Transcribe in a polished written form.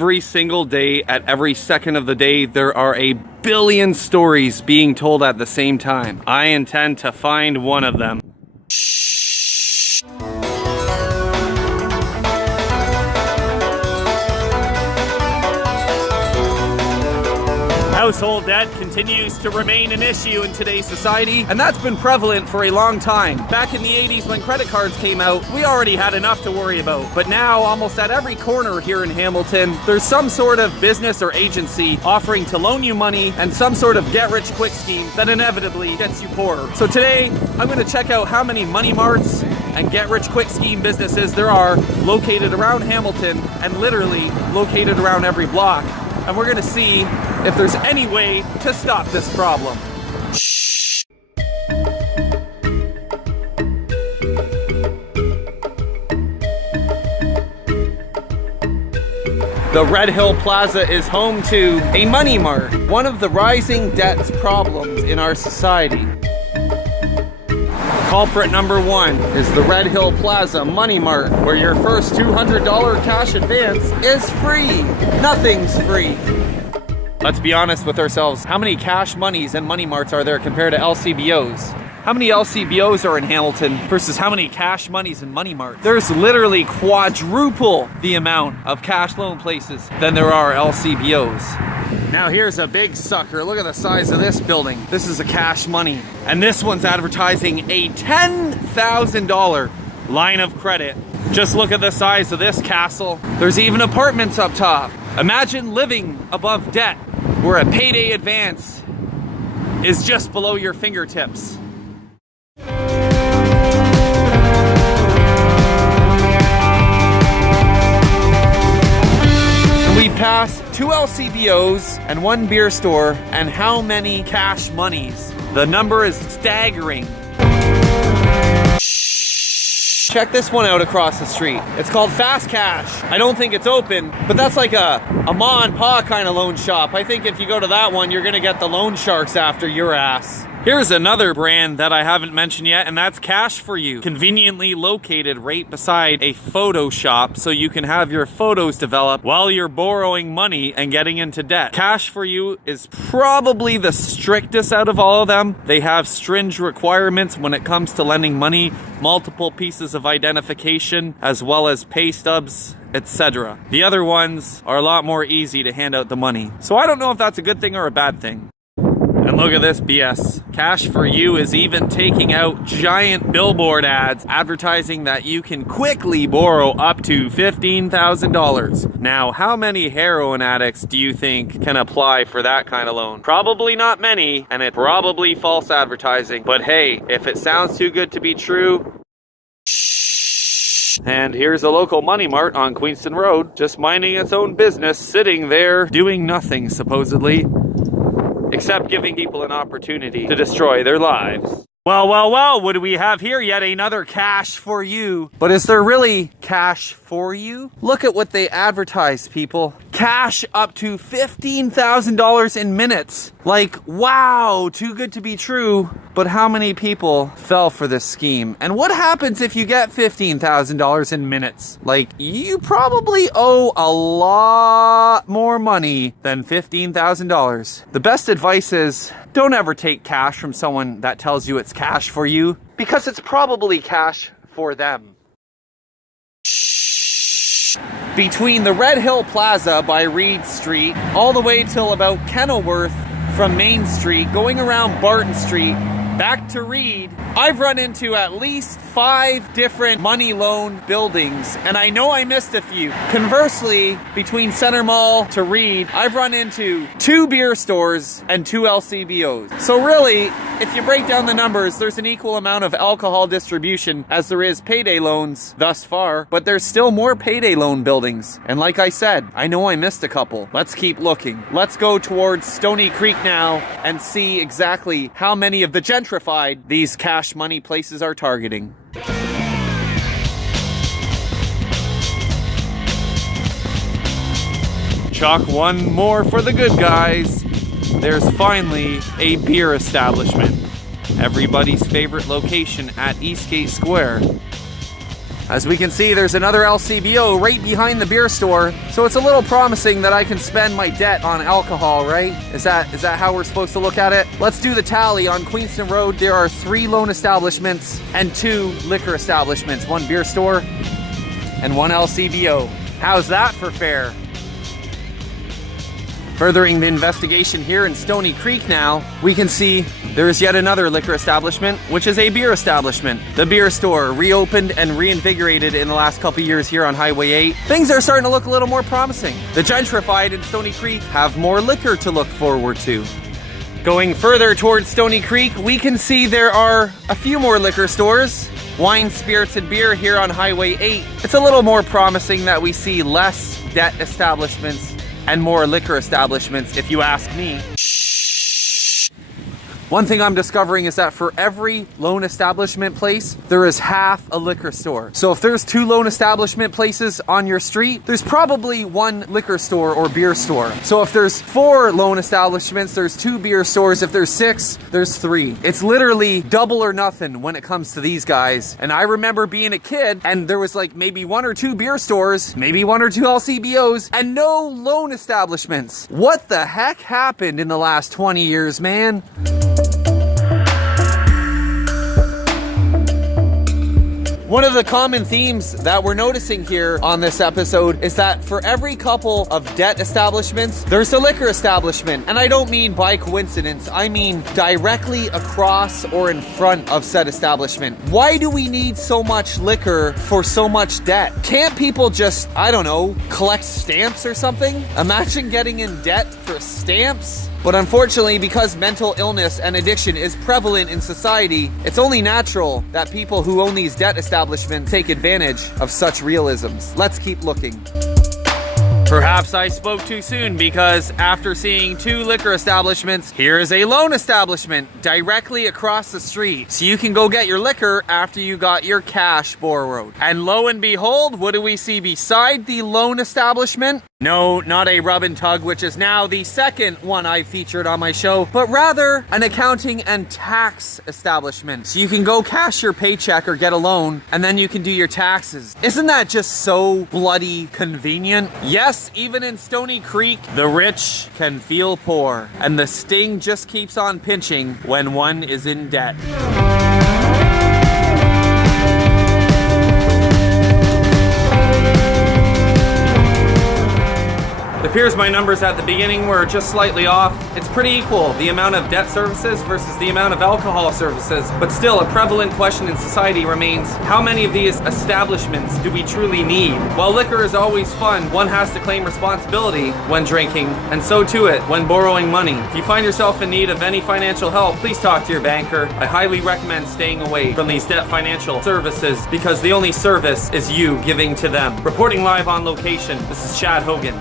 Every single day, at every second of the day, there are a billion stories being told at the same time. I intend to find one of them. Household debt continues to remain an issue in today's society, and that's been prevalent for a long time. Back in the 80s when credit cards came out, we already had enough to worry about. But now, almost at every corner here in Hamilton, there's some sort of business or agency offering to loan you money and some sort of get-rich-quick scheme that inevitably gets you poorer. So today, I'm going to check out how many money marts and get-rich-quick scheme businesses there are located around Hamilton and literally located around every block. And we're gonna see if there's any way to stop this problem. The Red Hill Plaza is home to a money mart, one of the rising debts problems in our society. Culprit number one is the Red Hill Plaza Money Mart, where your first $200 cash advance is free. Nothing's free. Let's be honest with ourselves. How many cash monies and money marts are there compared to LCBOs? How many LCBOs are in Hamilton versus how many cash monies and money marts? There's literally quadruple the amount of cash loan places than there are LCBOs. Now here's a big sucker. Look at the size of this building. This is a cash money. And this one's advertising a $10,000 line of credit. Just look at the size of this castle. There's even apartments up top. Imagine living above debt where a payday advance is just below your fingertips. We passed 2 LCBOs and 1 beer store, and how many cash monies? The number is staggering. Check this one out across the street. It's called Fast Cash. I don't think it's open, but that's like a ma and pa kind of loan shop. I think if you go to that one, you're gonna get the loan sharks after your ass. Here's another brand that I haven't mentioned yet, and that's Cash For You. Conveniently located right beside a photo shop so you can have your photos developed while you're borrowing money and getting into debt. Cash For You is probably the strictest out of all of them. They have stringent requirements when it comes to lending money, multiple pieces of identification, as well as pay stubs, etc. The other ones are a lot more easy to hand out the money. So I don't know if that's a good thing or a bad thing. And look at this BS. Cash For You is even taking out giant billboard ads advertising that you can quickly borrow up to $15,000. Now, how many heroin addicts do you think can apply for that kind of loan? Probably not many, and it's probably false advertising. But hey, if it sounds too good to be true. And here's a local money mart on Queenston Road, just minding its own business, sitting there doing nothing, supposedly, except giving people an opportunity to destroy their lives. Well, what do we have here? Yet another Cash For You. But is there really cash for you? Look at what they advertise, people. Cash up to $15,000 in minutes. Like, wow, too good to be true. But how many people fell for this scheme? And what happens if you get $15,000 in minutes? Like, you probably owe a lot more money than $15,000. The best advice is, don't ever take cash from someone that tells you it's cash for you, because it's probably cash for them. Between the Red Hill Plaza by Reed Street, all the way till about Kenilworth from Main Street, going around Barton Street, back to Reed, I've run into at least 5 different money loan buildings, and I know I missed a few. Conversely, between Center Mall to Reed, I've run into 2 beer stores and 2 LCBOs. So really, if you break down the numbers, there's an equal amount of alcohol distribution as there is payday loans thus far, but there's still more payday loan buildings. And like I said, I know I missed a couple. Let's keep looking. Let's go towards Stony Creek now and see exactly how many of the gentrified these cash money places are targeting. Chalk one more for the good guys. There's finally a beer establishment. Everybody's favorite location at Eastgate Square. As we can see, there's another LCBO right behind the beer store. So it's a little promising that I can spend my debt on alcohol, right? Is that how we're supposed to look at it? Let's do the tally. On Queenston Road, there are 3 loan establishments and 2 liquor establishments. 1 beer store and 1 LCBO. How's that for fair? Furthering the investigation here in Stony Creek now, we can see there is yet another liquor establishment, which is a beer establishment. The beer store reopened and reinvigorated in the last couple years here on Highway 8. Things are starting to look a little more promising. The gentrified in Stony Creek have more liquor to look forward to. Going further towards Stony Creek, we can see there are a few more liquor stores. Wine, spirits, and beer here on Highway 8. It's a little more promising that we see less debt establishments and more liquor establishments, if you ask me. One thing I'm discovering is that for every loan establishment place, there is half a liquor store. So if there's 2 loan establishment places on your street, there's probably 1 liquor store or beer store. So if there's 4 loan establishments, there's 2 beer stores. If there's 6, there's 3. It's literally double or nothing when it comes to these guys. And I remember being a kid and there was like maybe 1 or 2 beer stores, maybe 1 or 2 LCBOs, and no loan establishments. What the heck happened in the last 20 years, man? One of the common themes that we're noticing here on this episode is that for every couple of debt establishments, there's a liquor establishment. And I don't mean by coincidence, I mean directly across or in front of said establishment. Why do we need so much liquor for so much debt? Can't people just, I don't know, collect stamps or something? Imagine getting in debt for stamps. But unfortunately, because mental illness and addiction is prevalent in society, it's only natural that people who own these debt establishments take advantage of such realisms. Let's keep looking. Perhaps I spoke too soon because after seeing 2 liquor establishments, here is a loan establishment directly across the street. So you can go get your liquor after you got your cash borrowed. And lo and behold, what do we see beside the loan establishment? No, not a rub and tug, which is now the second one I featured on my show, but rather an accounting and tax establishment. So you can go cash your paycheck or get a loan, and then you can do your taxes. Isn't that just so bloody convenient? Yes, even in Stony Creek, the rich can feel poor, and the sting just keeps on pinching when one is in debt. It appears my numbers at the beginning were just slightly off. It's pretty equal, the amount of debt services versus the amount of alcohol services. But still, a prevalent question in society remains, how many of these establishments do we truly need? While liquor is always fun, one has to claim responsibility when drinking, and so to it when borrowing money. If you find yourself in need of any financial help, please talk to your banker. I highly recommend staying away from these debt financial services because the only service is you giving to them. Reporting live on location, this is Chad Hogan.